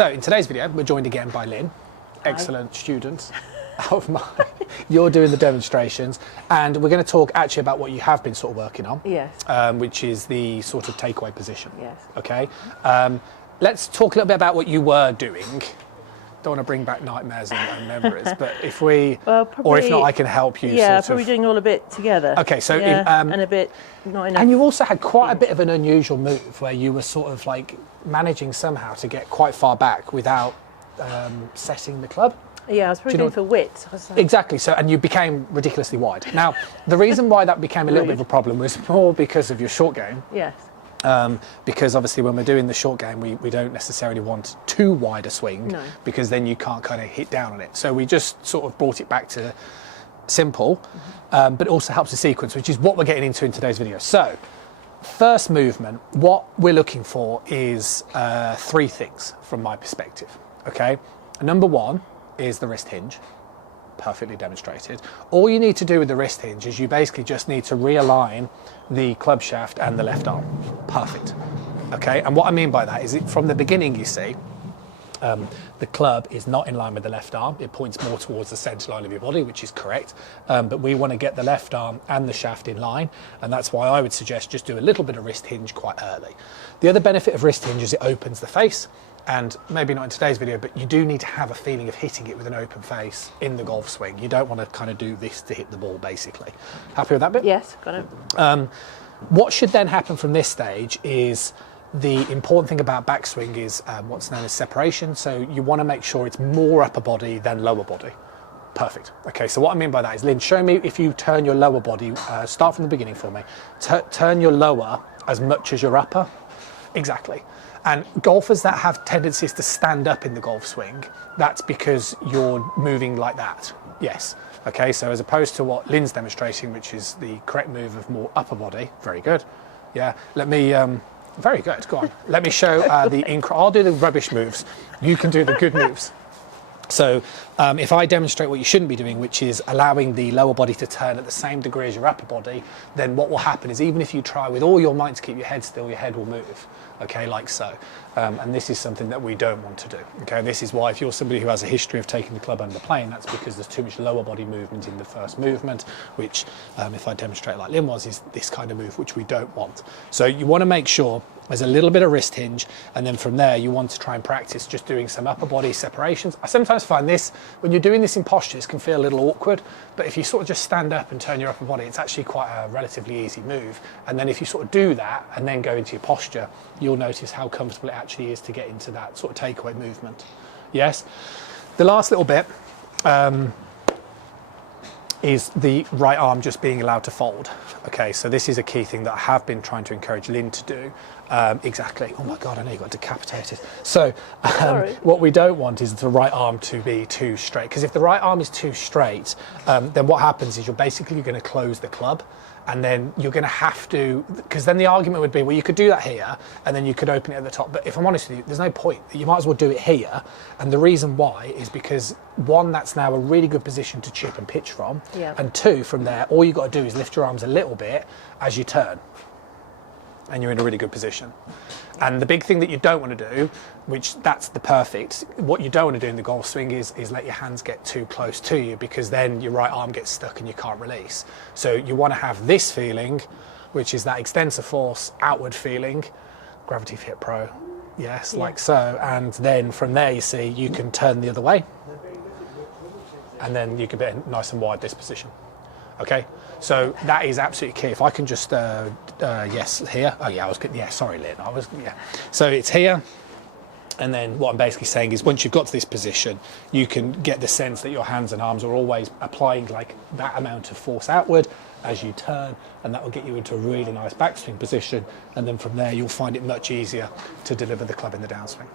So in today's video, we're joined again by Lynn, excellent student of mine. You're doing the demonstrations, and we're going to talk actually about what you have been sort of working on. Yes. Which is the sort of takeaway position. Yes. Okay. Let's talk a little bit about what you were doing. Don't want to bring back nightmares and memories, but if we, or if not, I can help you. Yeah, sort probably of. doing all a bit together. Okay, so yeah, and a bit not enough. And you also had quite a bit of an unusual move where you were sort of like managing somehow to get quite far back without setting the club. Yeah, I was probably going for width. Exactly. So, and you became ridiculously wide. Now, the reason why that became a little bit of a problem was more because of your short game. Yes. Because obviously when we're doing the short game, we don't necessarily want too wide a swing, because then you can't kind of hit down on it. So we just sort of brought it back to simple, but it also helps the sequence, which is what we're getting into in today's video. So first movement, what we're looking for is three things from my perspective. Okay. Number one is the wrist hinge. Perfectly demonstrated. All you need to do with the wrist hinge is you basically just need to realign the club shaft and the left arm. Perfect. Okay, and what I mean by that is from the beginning, you see, the club is not in line with the left arm. It points more towards the centre line of your body, which is correct. But we want to get the left arm and the shaft in line, and that's why I would suggest just do a little bit of wrist hinge quite early. The other benefit of wrist hinge is it opens the face. And maybe not in today's video, but you do need to have a feeling of hitting it with an open face in the golf swing. You don't want to kind of do this to hit the ball, basically. Happy with that bit? Yes, got it. What should then happen from this stage is the important thing about backswing is what's known as separation. So you want to make sure it's more upper body than lower body. Perfect. Okay, so what I mean by that is, Lynn, show me if you turn your lower body, start from the beginning for me. Turn your lower as much as your upper. Exactly. And golfers that have tendencies to stand up in the golf swing, that's because you're moving like that. Yes. Okay, so as opposed to what Lynn's demonstrating, which is the correct move of more upper body. Very good. Yeah, let me, very good, go on. Let me show I'll do the rubbish moves. You can do the good moves. So if I demonstrate what you shouldn't be doing, which is allowing the lower body to turn at the same degree as your upper body, then what will happen is even if you try with all your might to keep your head still, your head will move, okay, like so. And this is something that we don't want to do, okay? This is why if you're somebody who has a history of taking the club under plane, that's because there's too much lower body movement in the first movement, which if I demonstrate like Lynn was, is this kind of move, which we don't want. So you want to make sure there's a little bit of wrist hinge, and then from there you want to try and practice just doing some upper body separations. I sometimes find this, when you're doing this in postures, can feel a little awkward, but if you sort of just stand up and turn your upper body, it's actually quite a relatively easy move. And then if you sort of do that and then go into your posture, you'll notice how comfortable it actually is to get into that sort of takeaway movement. Yes. The last little bit is the right arm just being allowed to fold. Okay, so this is a key thing that I have been trying to encourage Lynn to do. Exactly. Oh my God, I know you got decapitated. So what we don't want is the right arm to be too straight, because if the right arm is too straight, then what happens is you're basically going to close the club. And then you're going to have to, because then the argument would be, well, you could do that here and then you could open it at the top. But if I'm honest with you, there's no point. You might as well do it here. And the reason why is because, one, that's now a really good position to chip and pitch from. Yeah. And two, from there, all you've got to do is lift your arms a little bit as you turn. And you're in a really good position. And the big thing that you don't want to do, which that's the perfect, what you don't want to do in the golf swing is let your hands get too close to you, because then your right arm gets stuck and you can't release. So you want to have this feeling, which is that extensor force, outward feeling, Gravity Fit Pro, yes, like so. And then from there, you see, you can turn the other way. And then you can be nice and wide this position. Okay, so that is absolutely key. If I can just, yes, here. Oh yeah, sorry Lynn, yeah. So it's here. And then what I'm basically saying is once you've got to this position, you can get the sense that your hands and arms are always applying like that amount of force outward as you turn, and that will get you into a really nice backswing position. And then from there, you'll find it much easier to deliver the club in the downswing.